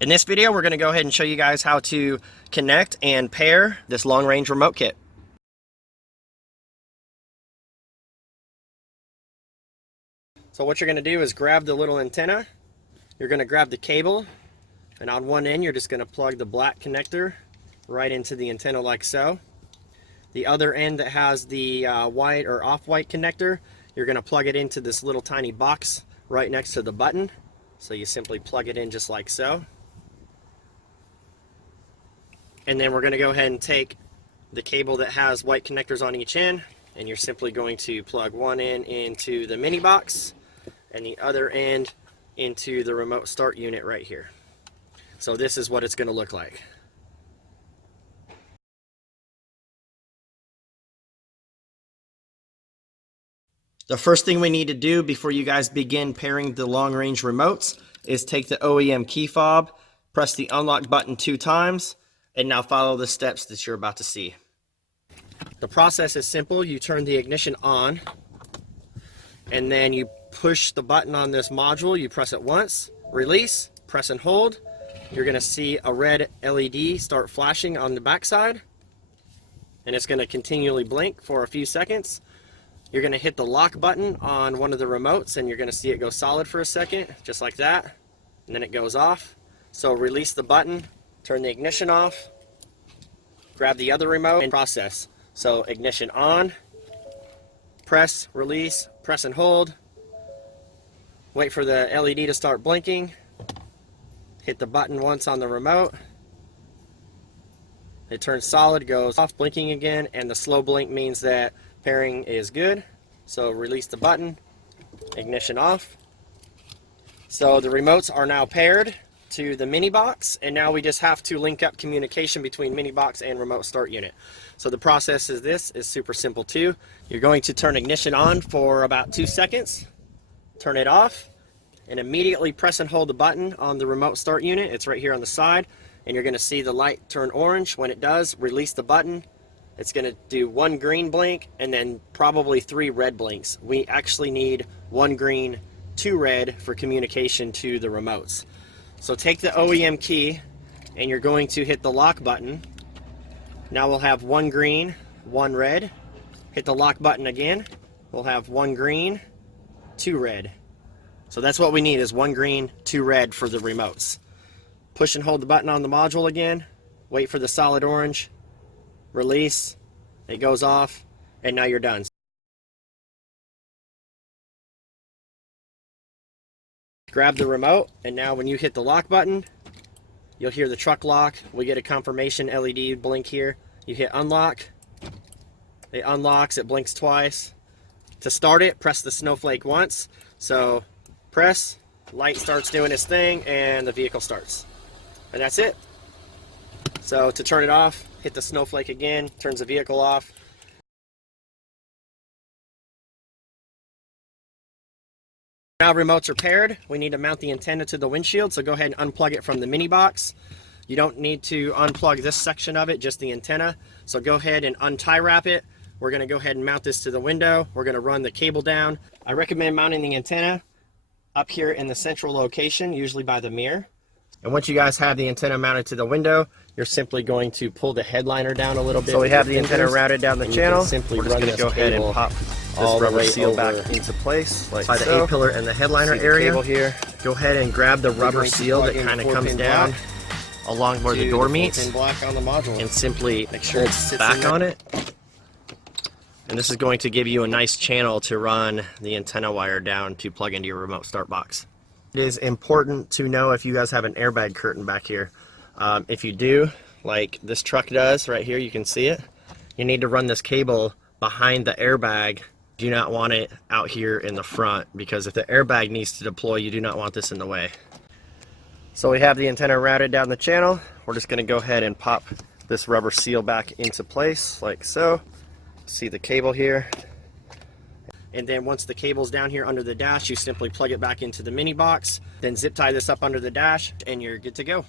In this video, we're going to go ahead and show you guys how to connect and pair this long-range remote kit. So what you're going to do is grab the little antenna, you're going to grab the cable, and on one end you're just going to plug the black connector right into the antenna like so. The other end that has the white or off-white connector, you're going to plug it into this little tiny box right next to the button. So you simply plug it in just like so. And then we're going to go ahead and take the cable that has white connectors on each end, and you're simply going to plug one end into the mini box and the other end into the remote start unit right here. So this is what it's going to look like. The first thing we need to do before you guys begin pairing the long-range remotes is take the OEM key fob, press the unlock button 2 times, and now follow the steps that you're about to see. The process is simple. You turn the ignition on, and then you push the button on this module. You press it once, release, press and hold. You're going to see a red LED start flashing on the backside, and it's going to continually blink for a few seconds. You're going to hit the lock button on one of the remotes, and you're going to see it go solid for a second, just like that, and then it goes off. So release the button, turn the ignition off, grab the other remote, and process. So ignition on, press, release, press and hold, wait for the LED to start blinking, hit the button once on the remote, it turns solid, goes off, blinking again, and the slow blink means that pairing is good. So release the button, ignition off. So the remotes are now paired to the mini box, and now we just have to link up communication between mini box and remote start unit. So the process is super simple too. You're going to turn ignition on for about 2 seconds, turn it off, and immediately press and hold the button on the remote start unit. It's right here on the side, and you're going to see the light turn orange. When it does, release the button. It's going to do 1 green blink and then probably 3 red blinks. We actually need 1 green, 2 red for communication to the remotes. So take the OEM key and you're going to hit the lock button. Now we'll have 1 green, 1 red. Hit the lock button again. We'll have 1 green, 2 red. So that's what we need, is 1 green, 2 red for the remotes. Push and hold the button on the module again. Wait for the solid orange. Release. It goes off. And now you're done. Grab the remote, and now when you hit the lock button, you'll hear the truck lock. We get a confirmation LED blink here. You hit unlock. It unlocks. It blinks twice. To start it, press the snowflake once. So press, light starts doing its thing, and the vehicle starts. And that's it. So to turn it off, hit the snowflake again, turns the vehicle off. Now remotes are paired. We need to mount the antenna to the windshield, so go ahead and unplug it from the mini box. You don't need to unplug this section of it, just the antenna. So go ahead and untie wrap it. We're going to go ahead and mount this to the window. We're going to run the cable down. I recommend mounting the antenna up here in the central location, usually by the mirror. And once you guys have the antenna mounted to the window, you're simply going to pull the headliner down a little bit. So we have the antenna routed down the channel. Simply we're just going to go ahead and pop this rubber seal back into place, like by the A-pillar and the headliner area. Cable here. Go ahead and grab the rubber seal that kind of comes down along where the door meets, and simply make sure it's back on it. And this is going to give you a nice channel to run the antenna wire down to plug into your remote start box. It is important to know if you guys have an airbag curtain back here. If you do, like this truck does right here, you can see it. You need to run this cable behind the airbag. You do not want it out here in the front, because if the airbag needs to deploy, you do not want this in the way. So we have the antenna routed down the channel. We're just going to go ahead and pop this rubber seal back into place like so. See the cable here. And then once the cable's down here under the dash, you simply plug it back into the mini box, then zip tie this up under the dash, and you're good to go.